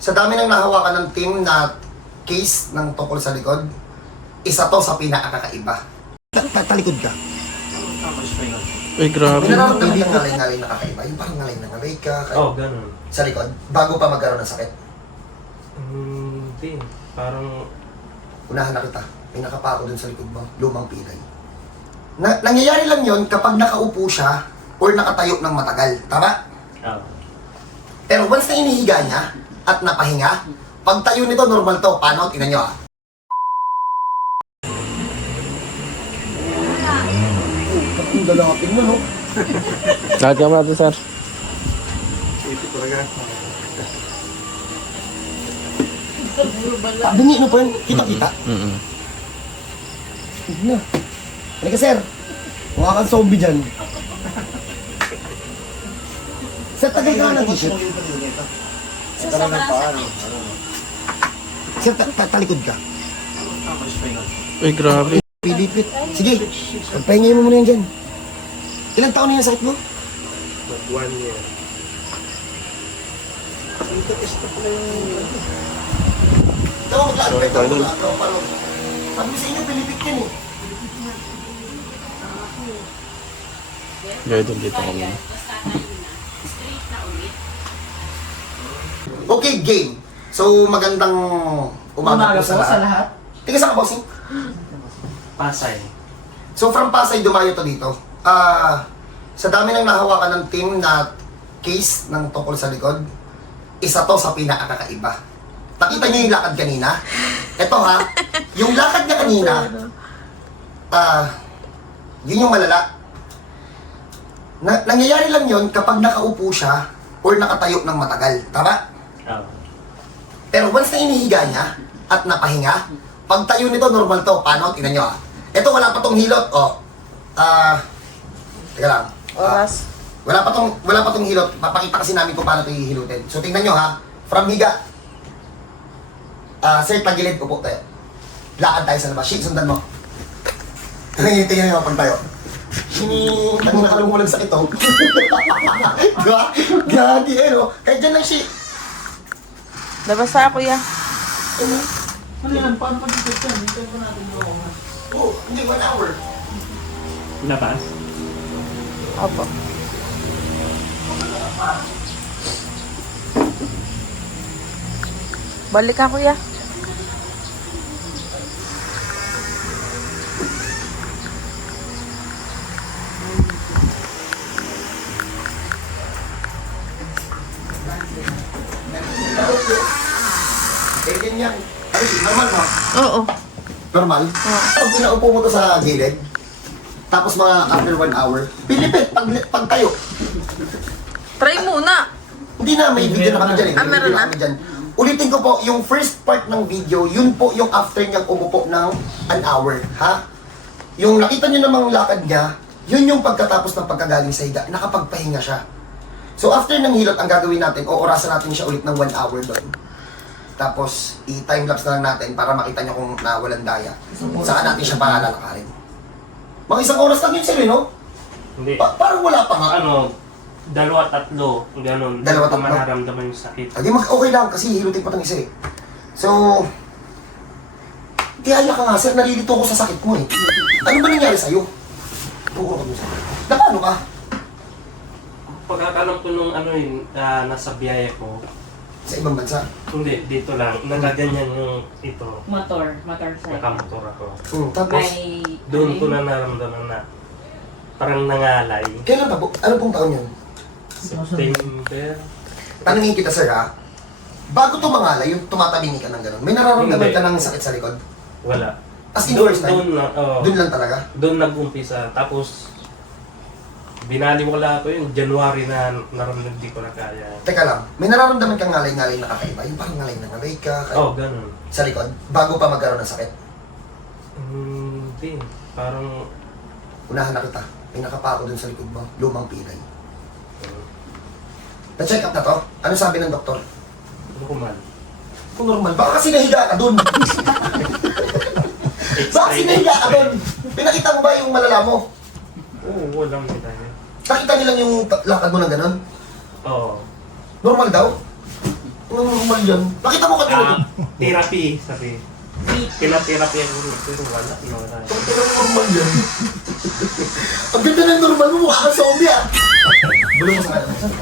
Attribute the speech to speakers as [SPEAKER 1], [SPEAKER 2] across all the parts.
[SPEAKER 1] Sa dami ng nahawakan ng team na case ng tungkol sa likod, isa to sa pinakakaiba. Talikod ka.
[SPEAKER 2] Uy, grabe.
[SPEAKER 1] May nararamdaman kang ngalay-ngalay na kakaiba. Yung parang ngalay na ngalay ka.
[SPEAKER 3] Oo, ganun.
[SPEAKER 1] Sa likod, bago pa magkaroon ng sakit.
[SPEAKER 3] Hindi. Parang,
[SPEAKER 1] Unahan na kita. May nakapako dun sa likod mo. Lumang pilay. Nangyayari lang yon kapag nakaupo siya or nakatayo ng matagal. Tama? Pero once na inihiga niya at napahinga, pag tayo nito, normal to. Paano? Tingnan nyo ah. Ang lalapin mo, no?
[SPEAKER 2] Lagyan mo natin, sir.
[SPEAKER 1] Bingi no po yun. Kita-kita. Hindi na. Halika, sir. Mukha kang zombie dyan. Sir, tagay ka ng t-shirt. Sir, talikod ka.
[SPEAKER 2] Uy, grabe.
[SPEAKER 1] Pilipit. Sige, pagpahingay mo muna yan dyan. Ilang taon na yung sakit mo?
[SPEAKER 3] 1 year.
[SPEAKER 1] Ikaw, mag-advert ako. Sabi ko sa inyo, pilipit yan eh.
[SPEAKER 2] Gaya doon dito ko muna.
[SPEAKER 1] Okay, game. So, magandang umaga po sa lahat. Tingnan sa bossing.
[SPEAKER 3] Pasay.
[SPEAKER 1] So, from Pasay, dumayo to dito. Sa dami ng nahawakan ng team na case ng tungkol sa likod, isa to sa pinakakaiba. Nakita niyo yung lakad kanina? Ito ha, yung lakad niya kanina, yun yung malala. Nangyayari lang yun kapag nakaupo siya or nakatayo ng matagal. Tama? Pero once na inihiga niya at napahinga, pag tayo nito, normal to. Paano? Tingnan nyo ah. Ito, wala pa tong hilot. O. Teka lang.
[SPEAKER 4] Oras.
[SPEAKER 1] Wala pa tong hilot. Papakita kasi namin kung paano ito hihilutin. So, tingnan nyo ha. From higa. Sir, tagilid. Upo tayo. Lakad tayo sa labas. Shit, sundan mo. Tingnan nyo pag tayo. Tangin na kalong walang sakit oh. Diba? Gagi eh no. Kahit dyan lang shit.
[SPEAKER 4] Nabasa ako ya.
[SPEAKER 5] Ano yan? Paano pag-ikot yan? Hintay pa natin yung oras.
[SPEAKER 1] Oh, hindi 1 hour.
[SPEAKER 3] Labas?
[SPEAKER 4] Opo. Balik ako ya.
[SPEAKER 1] Eh, ganyan. Ano siya? Normal mo?
[SPEAKER 4] Oo.
[SPEAKER 1] Normal? Pag pinaupo mo to sa gilid, tapos mga after 1 hour, pilipit, pag tayo.
[SPEAKER 4] Try muna.
[SPEAKER 1] Hindi na, may video na kami dyan eh. May
[SPEAKER 4] meron
[SPEAKER 1] video
[SPEAKER 4] na?
[SPEAKER 1] kami dyan. Ulitin ko po, yung first part ng video, yun po yung after niyang umupo ng 1 hour. Ha? Yung nakita niyo namang lakad niya, yun yung pagkatapos ng pagkagaling sa higa, nakapagpahinga siya. So after ng hilot, ang gagawin natin, orasan natin siya ulit ng 1 hour doon. Tapos, i-timelapse na lang natin para makita niyo kung nawalan daya. Saka natin siya palalakarin. Mga 1 oras lang yun sir, no?
[SPEAKER 3] Hindi.
[SPEAKER 1] Parang wala pa nga.
[SPEAKER 3] Ano, 2-3, ganun.
[SPEAKER 1] 2-3?
[SPEAKER 3] Manaramdaman yung sakit.
[SPEAKER 1] Hindi, okay lang kasi hilutin pa itong isa eh. So, tiyaya ka nga sir, nalilito ko sa sakit mo eh. Ano ba nangyari sa'yo? Buko ka mo sa'yo. Na paano ka?
[SPEAKER 3] Pagkakalam ko nung nasa biyaya ko,
[SPEAKER 1] Sa ibang bansa?
[SPEAKER 3] hindi, dito lang, nagaganyan yung ito,
[SPEAKER 5] Motorcycle.
[SPEAKER 3] nakamotor ako.
[SPEAKER 1] Tapos,
[SPEAKER 5] May...
[SPEAKER 3] Doon ko na naramdaman na parang nangalay.
[SPEAKER 1] kailan pa po? Ano pong taon yun?
[SPEAKER 3] September.
[SPEAKER 1] Tanungin kita sir ha, bago tumangalay, yung tumatabingi ka ng gano'n, may nararamdaman
[SPEAKER 3] Hindi.
[SPEAKER 1] ka ng sakit sa likod?
[SPEAKER 3] Wala.
[SPEAKER 1] As in first time?
[SPEAKER 3] Doon
[SPEAKER 1] Doon lang talaga?
[SPEAKER 3] Doon nag-umpisa. Tapos, binaliwala ko yung January na naramdaman di ko na kaya.
[SPEAKER 1] Teka lang, may nararamdaman kang ngalay-ngalay na kakaiba? Yung parang ngalay na ngalay ka
[SPEAKER 3] Ganun.
[SPEAKER 1] sa likod, bago pa magkaroon ng sakit?
[SPEAKER 3] Hindi. Parang,
[SPEAKER 1] Unahan na kita, may nakapako dun sa likod mo, lumang pilay. Na-check up na to? Ano sabi ng doktor?
[SPEAKER 3] normal.
[SPEAKER 1] Kung normal, baka kasi nahiga ka dun. Baka kasi nahiga ka dun. Pinakita mo ba yung malala mo?
[SPEAKER 3] Oo, walang medalya.
[SPEAKER 1] Nakita nilang yung lakad mo ng ganun?
[SPEAKER 3] Oo.
[SPEAKER 1] Normal daw? Ano normal yan? Nakita mo kanina.
[SPEAKER 3] Therapy, sabi. Pina-therapy ako pero wala.
[SPEAKER 1] Bakit ka normal yan? Ang ganda ng normal mo, mukha kang zombie ah. Bulong mo sa kanya.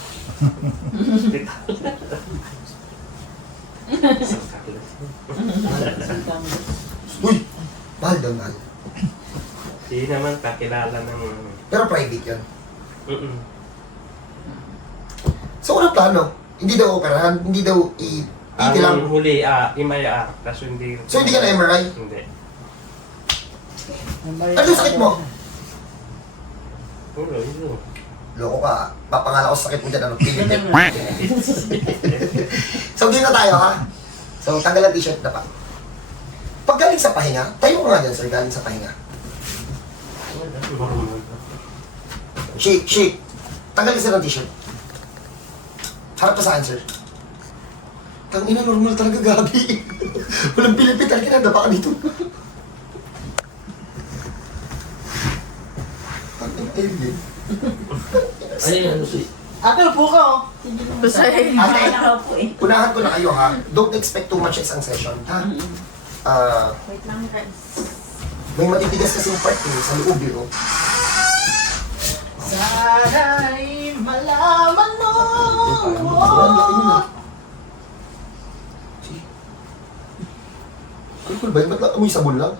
[SPEAKER 1] Uy! Mahal daw, mahal.
[SPEAKER 3] Hindi naman kakilala ng...
[SPEAKER 1] Pero private yun.
[SPEAKER 3] Mm-mm.
[SPEAKER 1] So, anong plano? Hindi daw operahan? Hindi daw itilang?
[SPEAKER 3] Ang huli, MIR. Kaso hindi...
[SPEAKER 1] So, hindi ka na MRI?
[SPEAKER 3] Hindi.
[SPEAKER 1] Ano yung sakit mo?
[SPEAKER 3] Puro, yun.
[SPEAKER 1] Loko ka. Papangala ko sa sakit mo dyan. Ano? Pilitin. So, game na tayo, ha? So, tanggal ang t-shirt na pa. Pag galing sa pahinga, tayo ko nga dyan, sir. Galing sa pahinga.
[SPEAKER 3] Normal.
[SPEAKER 1] Shake. Tanggal ka sir ng t-shirt. Harap pa sa akin, sir. Tangina, normal talaga, gabi. Walang pilipit. Talaga na, dapa ka dito. Tangina, alien.
[SPEAKER 5] Ate, upo ka oh.
[SPEAKER 4] Basay.
[SPEAKER 1] Ate, unahan ko na kayo, ha? Don't expect too much isang session, ha?
[SPEAKER 4] Wait lang, guys.
[SPEAKER 1] May matitigas kasi yung part sa loob yun, oh.
[SPEAKER 5] Sana'y malaman mo.
[SPEAKER 1] Ang laki nun, ah. Alcohol ba yun? Ba't amoy sabon lang?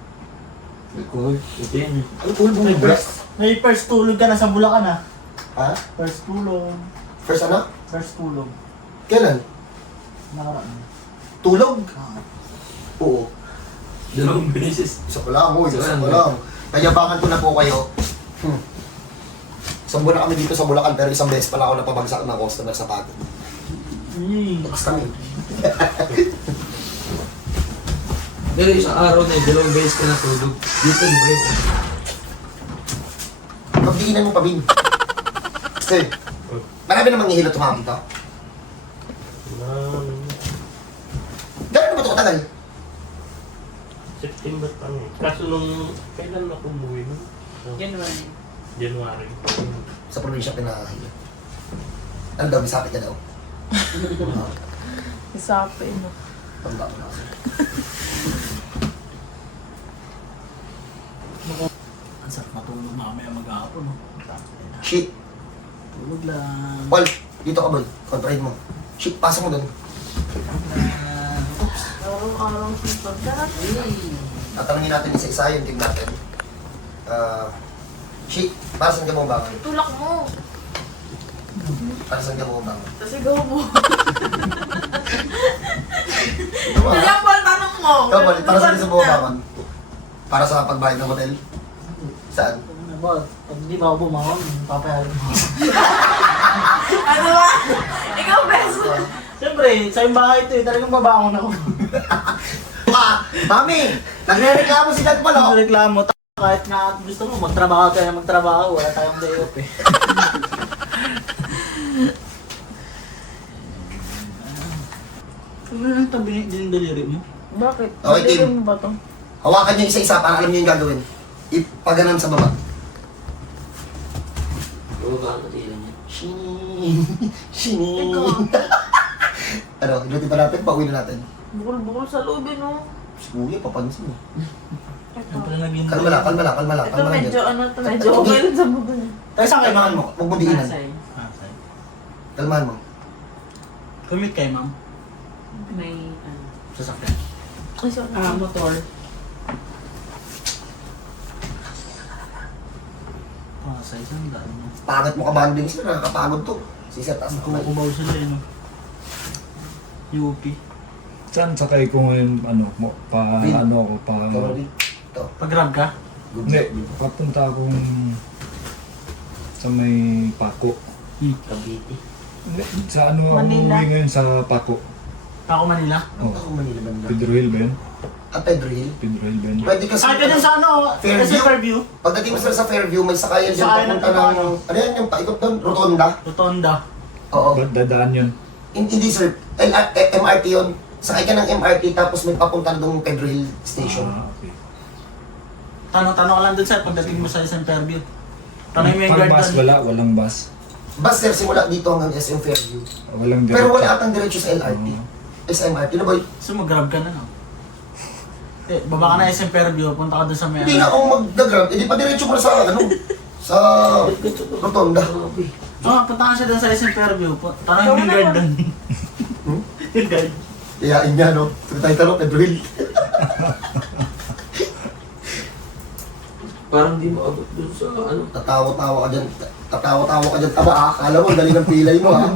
[SPEAKER 1] Alcohol mo
[SPEAKER 5] May
[SPEAKER 1] yung
[SPEAKER 5] first tulog ka na sa Bulacan ah.
[SPEAKER 1] Ha?
[SPEAKER 5] First tulog.
[SPEAKER 1] First ano?
[SPEAKER 5] First tulog.
[SPEAKER 1] Kailan?
[SPEAKER 5] Nakaraan.
[SPEAKER 1] Tulog? Oo.
[SPEAKER 2] Dalawang beses.
[SPEAKER 1] Isa ko lang, isa ko lang. Nayabangan ko na po kayo. Isang buwan na kami dito sa Bulacan, pero isang beses pala ako napabagsak ng customer sa pagod. Takas kami.
[SPEAKER 2] Pero isang araw na dalawang beses ka natulog. Dito yung break.
[SPEAKER 1] Pagdiinan mo pa, Bin. Sir, marami namang ngihilo tumawag dito. Gano'n na ba ito katagal?
[SPEAKER 3] September pa nga. Kaso nung... Kailan ako umuwi nun?
[SPEAKER 4] January.
[SPEAKER 3] January.
[SPEAKER 1] Sa probinsya pinakahilo. Ano daw, bisapit ka daw?
[SPEAKER 4] Isapin mo.
[SPEAKER 1] Tanda ko na kasi.
[SPEAKER 5] Ang sarap matulog mamaya mag-aapon no?
[SPEAKER 1] Shit.
[SPEAKER 5] Tulog lang.
[SPEAKER 1] Paul, dito ka, Boy. Kontrahin mo. Shit, pasok mo doon.
[SPEAKER 4] Araw-araw sa pagdati.
[SPEAKER 1] Tatanungin natin isa-isa yung team natin. Shit, para saan ka bumabangon?
[SPEAKER 4] Tulak mo.
[SPEAKER 1] Para saan ka bumabangon?
[SPEAKER 4] Kasi gaw mo.
[SPEAKER 1] Tama,
[SPEAKER 4] Hindi
[SPEAKER 1] ha?
[SPEAKER 4] ako ang tanong mo.
[SPEAKER 1] Ikaw, Paul, para saan ka bumabangon? Para sa pagbayad ng hotel? Saan?
[SPEAKER 5] Pag di ba ako bumangon, papayagan mo.
[SPEAKER 4] Ano ba? Ikaw beso.
[SPEAKER 5] Siyempre, sa yung bahay ito eh, talagang babangon ako.
[SPEAKER 1] Mami! Nagre-reklamo si Dad Paul, oh!
[SPEAKER 5] Reklamo, kahit nga gusto mo, magtrabaho tayo na magtrabaho, wala tayong day off eh. Ano lang tabi din daliri mo?
[SPEAKER 4] Bakit?
[SPEAKER 1] Okay, team.
[SPEAKER 4] Nalilin mo ba to?
[SPEAKER 1] Hawakan niyo isa-isa para alam niyo yung gagawin. Ipaganon sa baba.
[SPEAKER 2] Oo, baka natila niya.
[SPEAKER 1] Shini. Ano, ilutin pa natin, pauwi na natin.
[SPEAKER 4] Bukol-bukol sa loob yun, oh.
[SPEAKER 1] Uy, papansin mo.
[SPEAKER 5] Ano pala naging
[SPEAKER 1] Kalma lang, kalma lang, kalma lang.
[SPEAKER 4] Ito
[SPEAKER 1] Kalma lang
[SPEAKER 4] medyo
[SPEAKER 1] dyan.
[SPEAKER 4] ano to, medyo okay lang sa buto niya.
[SPEAKER 1] Tayo saan kailangan mo? Huwag mo diinan.
[SPEAKER 5] Ah, sorry.
[SPEAKER 1] Kalmahan mo.
[SPEAKER 5] Commute kayo, ma'am?
[SPEAKER 4] May
[SPEAKER 5] Sasakyan.
[SPEAKER 4] Ay, sorry.
[SPEAKER 5] Motor. Sa isang daan mo.
[SPEAKER 1] Pangit mo ka din sila, nakakapagod to. Sisa, taas na kamay.
[SPEAKER 5] Kukubaw sila eh, no? UP.
[SPEAKER 6] Saan sakay ko ngayon, ano,
[SPEAKER 1] Bin.
[SPEAKER 6] ano ako,
[SPEAKER 1] Ikaw rin. Ito.
[SPEAKER 5] Pag-grab ka?
[SPEAKER 6] hindi, papunta akong sa may Paco.
[SPEAKER 3] Cavite.
[SPEAKER 6] Hindi, sa ano ako
[SPEAKER 4] Manila.
[SPEAKER 6] umuwi ngayon sa Paco.
[SPEAKER 5] Ako Manila?
[SPEAKER 6] Oh,
[SPEAKER 1] Ako Manila banda.
[SPEAKER 6] Pedro Hill ba yun?
[SPEAKER 1] At Pedro Hill.
[SPEAKER 6] Pedro Hill ba yun?
[SPEAKER 1] Pwede kasi...
[SPEAKER 5] Ay, pwede sa ano?
[SPEAKER 1] Fairview?
[SPEAKER 5] Sa Fairview?
[SPEAKER 1] Pagdating mo sila sa Fairview, may sakayan dyan
[SPEAKER 5] Sakayan
[SPEAKER 1] papunta
[SPEAKER 5] ng
[SPEAKER 1] ng...
[SPEAKER 5] ano?
[SPEAKER 1] Ano yan yung paikot doon? Rotonda?
[SPEAKER 5] Rotonda.
[SPEAKER 1] Oo.
[SPEAKER 6] Dadaan yun.
[SPEAKER 1] Hindi sir, MRT yun. Sakay ka ng MRT tapos may papunta doon Pedro Hill Station.
[SPEAKER 6] Ah, okay.
[SPEAKER 5] Tanong ka lang dun sir, pagdating mo sa isang Fairview. Tanong mo yung
[SPEAKER 6] Pag
[SPEAKER 5] guard
[SPEAKER 6] bus,
[SPEAKER 5] doon.
[SPEAKER 6] walang bus.
[SPEAKER 1] Bus sir, simula dito hanggang SM Fairview.
[SPEAKER 6] Walang
[SPEAKER 1] Pero
[SPEAKER 6] diretso.
[SPEAKER 1] wala atang diretso sa LRT. SMRT na ba?
[SPEAKER 5] So mag-grab ka na, no? Baba ka na SM Fairview, punta ka dun sa may...
[SPEAKER 1] Hindi na ako mag-grab. Hindi pa diretso ko na sa ano. Sa rotonda.
[SPEAKER 5] Punta ka siya dun sa SM Fairview. Tanong yung guard dun. Yung guard.
[SPEAKER 1] Iyain niya, no? Sabi tayo tanong, Edwin.
[SPEAKER 2] Parang di maabot dun sa ano.
[SPEAKER 1] Tatawa-tawa ka dyan. Tatawa-tawa ka dyan. Taba, akala mo, galing ang pilay mo, ha?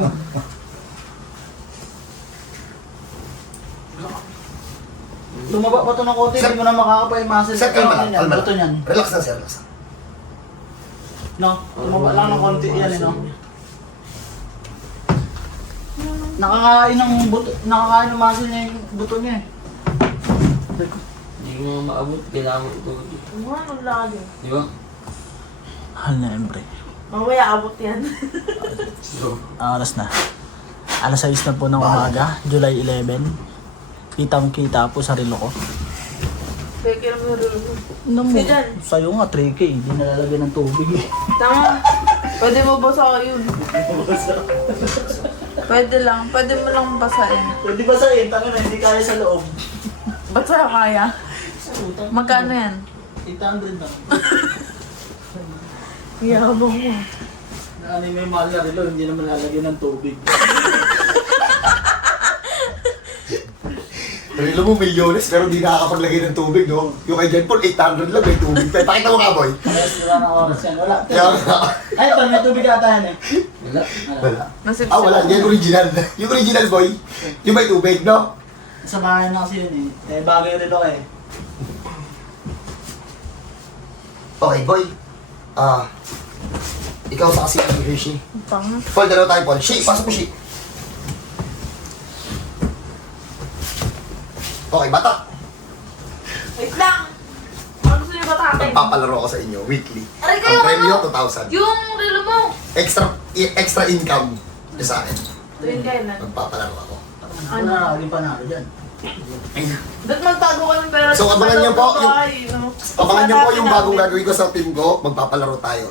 [SPEAKER 5] Tumaba pa to ng konti,
[SPEAKER 1] Sir-
[SPEAKER 5] hindi mo na makakapay muscle.
[SPEAKER 1] Sir, kalma lang, kalma
[SPEAKER 5] Buto niyan.
[SPEAKER 1] lang. Relax lang, sir, relax lang.
[SPEAKER 5] No, tumaba lang ng konti yan, eh, no? Nakakain ng buto, nakakain ng muscle niya yung buto niya, eh.
[SPEAKER 2] Hindi mo maabot, kailangan ito.
[SPEAKER 4] Ano lagi?
[SPEAKER 2] Di ba?
[SPEAKER 5] Hal na, embre.
[SPEAKER 4] Mamaya abot yan.
[SPEAKER 5] Oras na. Alas 6 na po ng umaga, July 11. Kitang-kita po sa relo ko.
[SPEAKER 4] Kaya kailan mo nalulog.
[SPEAKER 5] Ano mo?
[SPEAKER 4] Sige dyan.
[SPEAKER 5] Sa'yo nga, 3K. Hindi nalalagay ng tubig, eh.
[SPEAKER 4] Tama. Pwede mo basa yun. Pwede lang. Pwede mo lang basahin.
[SPEAKER 5] Pwede ba sa'yo? Tangan na, hindi kaya sa loob.
[SPEAKER 4] Ba't sa'yo kaya? Magkano yan?
[SPEAKER 5] 800 na.
[SPEAKER 4] Yabang mo.
[SPEAKER 5] Ano yung may mahal na relo, hindi naman lalagyan ng tubig.
[SPEAKER 1] Rilo mo, milyones, pero di nakakapaglagay ng tubig, no? Yung kay Jen Paul, 800 lang, may tubig. Pakita mo nga, boy.
[SPEAKER 5] Wala na oras yan. Wala.
[SPEAKER 1] Kaya nga.
[SPEAKER 5] Ay, pero may tubig ata yan, eh.
[SPEAKER 2] Wala.
[SPEAKER 1] Wala.
[SPEAKER 4] Nasip
[SPEAKER 1] Ah, wala. Yan original. Yung original, boy. Yung may tubig, no?
[SPEAKER 5] Sa bahay na kasi yun, eh. Bagay relo ka, eh.
[SPEAKER 1] Okay, boy. Ikaw sa kasi ang Hershey.
[SPEAKER 4] Tanga.
[SPEAKER 1] Paul, dalawa tayo, Paul. Shi, pasok mo, Shi. Okay, bata.
[SPEAKER 4] Wait lang! Ano gusto niyo batakin?
[SPEAKER 1] Magpapalaro ako sa inyo, weekly.
[SPEAKER 4] Aray
[SPEAKER 1] Ang
[SPEAKER 4] kayo,
[SPEAKER 1] premyo,
[SPEAKER 4] ano?
[SPEAKER 1] 2,000.
[SPEAKER 4] Yung relo mo!
[SPEAKER 1] Extra income niya sa akin.
[SPEAKER 4] Tuwing kailan?
[SPEAKER 1] Magpapalaro ako.
[SPEAKER 5] Ano na, naging panalo dyan.
[SPEAKER 4] Ba't magtago ka ng pera?
[SPEAKER 1] So, abangan niyo po yung-
[SPEAKER 4] Ay, no.
[SPEAKER 1] Abangan niyo po yung
[SPEAKER 4] Natin.
[SPEAKER 1] bagong gagawin ko sa team ko. Magpapalaro tayo.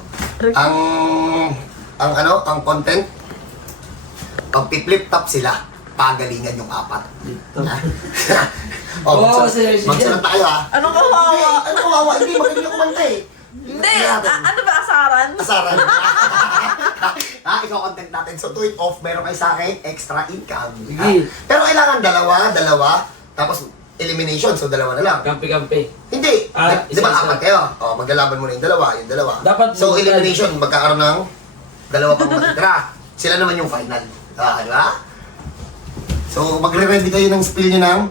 [SPEAKER 1] Ang content, pag-flip top sila, pagalingan yung apat.
[SPEAKER 2] Oo, sir, sige.
[SPEAKER 1] Magsalat tayo, ha?
[SPEAKER 4] Anong kawawa?
[SPEAKER 1] Ano kawawa? Hindi, magaling ako kumanta, eh.
[SPEAKER 4] Hindi! Ano ba asaran?
[SPEAKER 1] Asaran. Ikaw content natin. So, to it off, meron kayo sa akin, extra income. Ha?
[SPEAKER 2] Sige.
[SPEAKER 1] Pero kailangan dalawa, tapos elimination, so dalawa na lang.
[SPEAKER 2] Kampi-kampi.
[SPEAKER 1] Hindi. Di ba
[SPEAKER 2] isa-isa.
[SPEAKER 1] apat kayo? O, maglalaban muna yung dalawa.
[SPEAKER 2] Dapat
[SPEAKER 1] So,
[SPEAKER 2] yung-
[SPEAKER 1] elimination, magkakaroon ng dalawa pang matitira. Sila naman yung final. Di ba? So, magre-ready kayo ng spill nyo ng...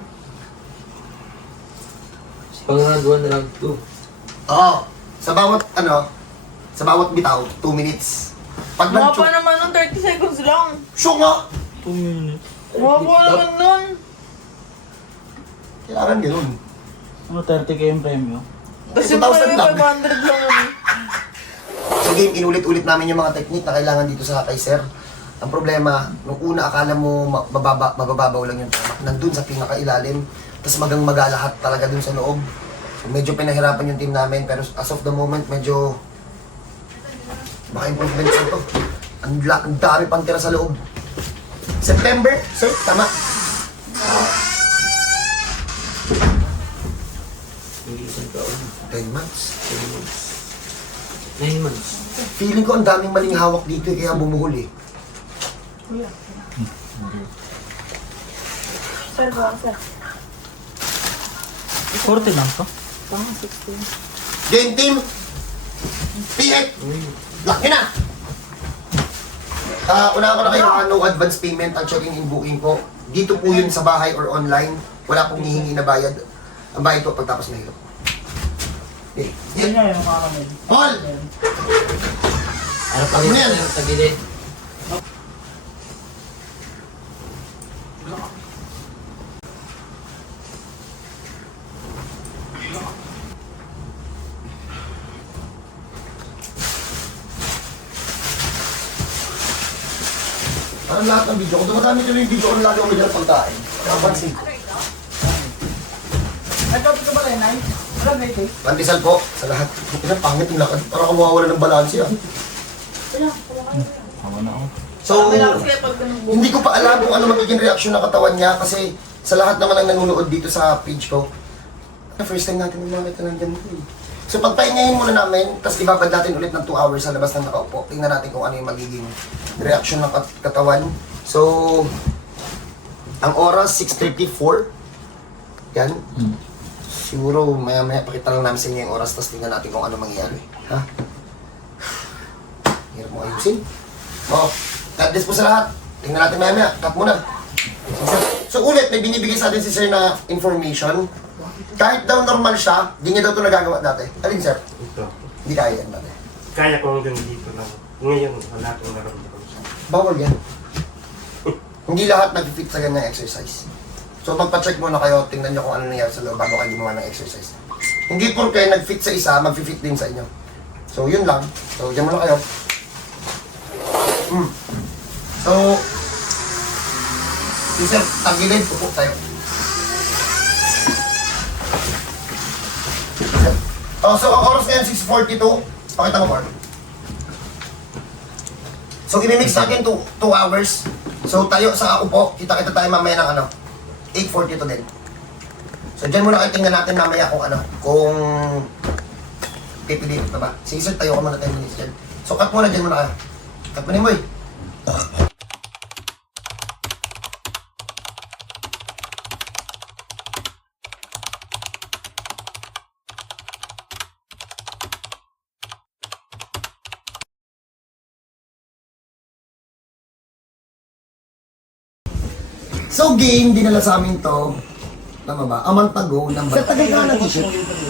[SPEAKER 2] Pang round 1, round 2.
[SPEAKER 1] Oo. Sa bawat bitaw, 2 minutes. Pag
[SPEAKER 4] Mga pa
[SPEAKER 1] nag-choke,
[SPEAKER 4] naman nun, 30 seconds lang.
[SPEAKER 1] shook nga!
[SPEAKER 5] 2 minutes.
[SPEAKER 4] Mga pa naman nun.
[SPEAKER 1] Kailangan ganun.
[SPEAKER 5] Ano, 30K yung premyo?
[SPEAKER 4] Kasi
[SPEAKER 1] 2,000
[SPEAKER 4] mga
[SPEAKER 1] lang.
[SPEAKER 4] 500 lang yun.
[SPEAKER 1] Sa game, inulit-ulit namin yung mga technique na kailangan dito sa kay Sir. Ang problema, nung una akala mo mabababaw lang yung tamak. Nandun sa pinakailalim, tapos magang-maga lahat talaga dun sa loob. So, medyo pinahirapan yung team namin, pero as of the moment, medyo baka improvements na to. Ang dami pang tira sa loob. September, sir, tama.
[SPEAKER 2] Hindi isang taon.
[SPEAKER 1] 10 months.
[SPEAKER 2] 9 months.
[SPEAKER 1] Feeling ko ang daming maling hawak dito, kaya bumuhol eh.
[SPEAKER 4] Sir, ba, sir?
[SPEAKER 5] 40 lang to?
[SPEAKER 4] Pang 16.
[SPEAKER 1] Game team, Pihit, laki na! Una ko na kayo, no advance payment ang checking in booking po. Dito po yun sa bahay or online. Wala pong hihingi na bayad. Ang bayad po pagtapos na hilo. Okay.
[SPEAKER 5] Yan nga yung kakamay.
[SPEAKER 1] Paul!
[SPEAKER 2] Ano pang
[SPEAKER 1] Ano yan?
[SPEAKER 2] yung tagilid?
[SPEAKER 1] Parang lahat ng video ko. Dumadami tuloy yung video ko na lagi ako bigyan ng pagkain. Napansin ko.
[SPEAKER 5] Ay, kapit ka ba rin, Nay? Wala, Nay.
[SPEAKER 1] Pandesal po sa lahat. Ina, pangit yung lakad. Parang ako mawawala ng balanse ah.
[SPEAKER 6] Hawa na ako.
[SPEAKER 1] So,
[SPEAKER 4] Kailangan sila pag ganun
[SPEAKER 1] hindi ko pa alam kung ano magiging reaksyon ng katawan niya kasi sa lahat naman ng nanonood dito sa page ko, first time natin gumamit na ng ganito eh. So pagpahingahin muna namin, tapos ibabad natin ulit ng 2 hours sa labas ng nakaupo. Tingnan natin kung ano yung magiging reaksyon ng katawan. So, ang oras 6:34. Yan. Siguro maya-maya pakita lang namin sa inyo yung oras, tapos tingnan natin kung ano mangyayari. Ha? Hirap mo ayusin. Oh, God bless po sa lahat. Tingnan natin maya-maya. Cut muna. So ulit, may binibigay sa atin si Sir na information. Kahit daw normal siya, di niya daw ito nagagawa dati. Alin, Sir?
[SPEAKER 3] Ito.
[SPEAKER 1] Hindi kaya yan dati.
[SPEAKER 3] Kaya ko hanggang dito lang. Ngayon, wala akong naramdaman siya.
[SPEAKER 1] Bawal yan. Hindi lahat nag-fit sa ganyang exercise. So magpa-check muna kayo, tingnan nyo kung ano nangyari sa loob bago kayo gumawa ng exercise. Hindi porke nag-fit sa isa, mag-fit din sa inyo. So yun lang. So dyan muna kayo. So, Sir, tagilid, upo tayo. Oh, so ang oras ngayon 6:42. Pakita mo, Mark. So imimix natin 2 hours. So tayo sa upo, kita-kita tayo mamaya ng ano, 8:42 din. So dyan muna kayo, tingnan natin mamaya kung ano, kung pipiliin pa ba. Sige sir, tayo ka muna 10 minutes dyan. So cut muna, dyan muna kayo. Cut mo ni Moy. So game, dinala sa amin to. Tama ba? Amang tago ng Sir, tagay ka ng t-shirt.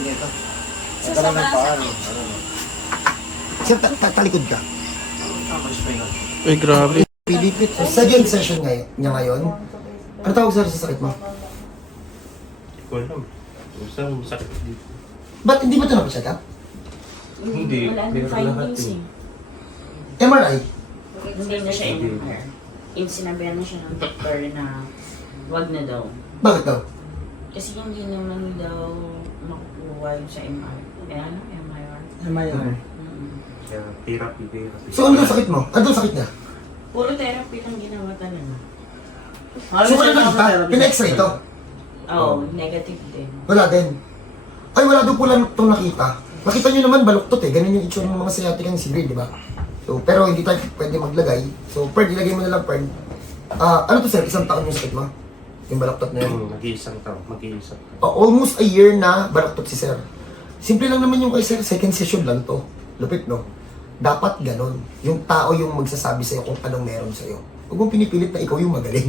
[SPEAKER 1] Sir, talikod ka.
[SPEAKER 5] Uy, grabe.
[SPEAKER 1] Pilipit. So, second session niya ngayon. Ano tawag sir sa sakit mo?
[SPEAKER 3] Hindi ko alam. Saan sakit dito?
[SPEAKER 1] Ba't hindi mo ito napacheck up?
[SPEAKER 3] Hindi.
[SPEAKER 7] Wala nang
[SPEAKER 3] Meron lahat
[SPEAKER 7] findings
[SPEAKER 3] eh.
[SPEAKER 7] eh.
[SPEAKER 1] MRI?
[SPEAKER 7] Hindi na siya MMR. Sinabihan na siya ng doctor na wag na daw.
[SPEAKER 1] Bakit daw?
[SPEAKER 7] Kasi hindi naman daw makukuha yung sa MR. Eh ano? MIR?
[SPEAKER 5] MIR.
[SPEAKER 3] Kaya therapy.
[SPEAKER 1] So ano daw sakit mo? Ano daw sakit niya?
[SPEAKER 7] Puro therapy lang ginawa talaga.
[SPEAKER 1] So wala nakita? Pina-x-ray to?
[SPEAKER 7] Oo, negative din.
[SPEAKER 1] Wala din. Ay, wala daw po lang itong nakita. Nakita nyo naman, baluktot eh. Ganun yung itsura ng mga sciatica ni Sigrid, di ba? So, pero hindi tayo pwede maglagay. So, Perd, ilagay mo na lang, Perd. Ano to sir? Isang taon yung sakit mo? Yung baluktot na yun?
[SPEAKER 3] Mag-iisang taon. Mag-iisang taon.
[SPEAKER 1] Almost a year na baluktot si sir. Simple lang naman yung kay sir. Second session lang to. Lupit, no? Dapat ganun. Yung tao yung magsasabi sa'yo kung anong meron sa'yo. Huwag mong pinipilit na ikaw yung magaling.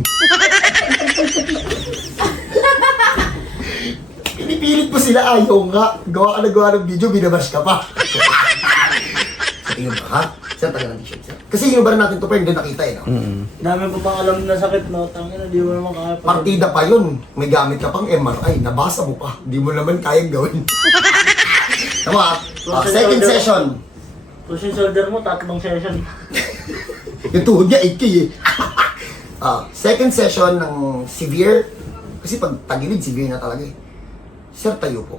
[SPEAKER 1] Pinipilit mo sila, ayaw nga. Gawa ka na gawa ng video, binabash ka pa. Sa tingin ba, ha? Sir, tagal ng t-shirt, sir. Kasi yung bar natin to, pero hindi nakita eh, no?
[SPEAKER 5] Dami pa pang alam na sakit, no? Tangina, di mo naman kaya pa.
[SPEAKER 1] Partida pa yun. May gamit ka pang MRI. Nabasa mo pa. Hindi mo naman kayang gawin. Tama, second session.
[SPEAKER 5] Push yung shoulder mo, 3 session.
[SPEAKER 1] Yung tuhod niya, 8K eh. Second session ng severe. Kasi pag tagilid, severe na talaga eh. Sir, tayo po.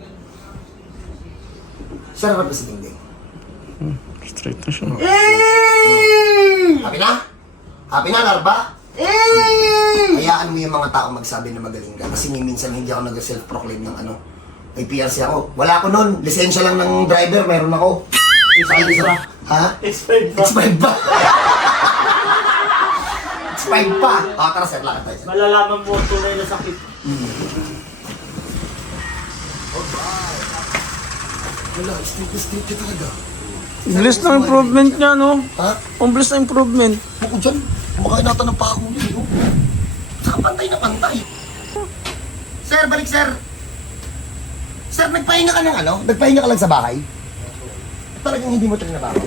[SPEAKER 1] Sir, harap na sa dingding.
[SPEAKER 5] Straight na siya.
[SPEAKER 1] Happy na? Happy na, Larba? Hayaan mo yung mga tao magsabi na magaling ka. Kasi minsan hindi ako nag-self-proclaim ng ano. May PRC ako. Wala ako nun. Lisensya lang ng driver, meron ako.
[SPEAKER 5] Expired pa.
[SPEAKER 1] Ha?
[SPEAKER 5] Expired pa.
[SPEAKER 1] Expired pa. Expired pa. Tara sir, lakad tayo. Sir.
[SPEAKER 5] Malalaman mo ang tunay na sakit.
[SPEAKER 1] Wala, sleep ka talaga.
[SPEAKER 5] Bilis na improvement niya, no?
[SPEAKER 1] Ha?
[SPEAKER 5] Ang bilis na improvement.
[SPEAKER 1] Bukod dyan, kumakain natin ng pako niya. No? Saka pantay na pantay. Sir, balik sir. Sir, nagpahinga ka ng ano? Nagpahinga ka lang sa bahay? Talagang hindi mo trinabaho?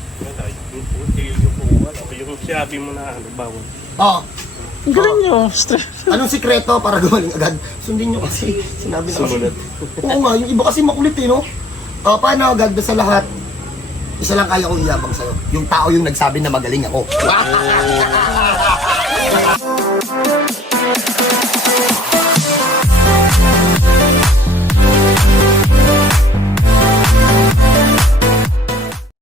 [SPEAKER 3] Yung sinabi mo na ano, bawal.
[SPEAKER 1] Oo.
[SPEAKER 5] Ang galing niyo.
[SPEAKER 1] Anong sikreto para gumaling agad? Sundin nyo kasi sinabi na kasi.
[SPEAKER 3] Sumunod.
[SPEAKER 1] Oo nga, yung iba kasi makulit eh, no? Paano agad sa lahat? Isa lang kaya kong iyabang sa'yo. Yung tao yung nagsabi na magaling ako.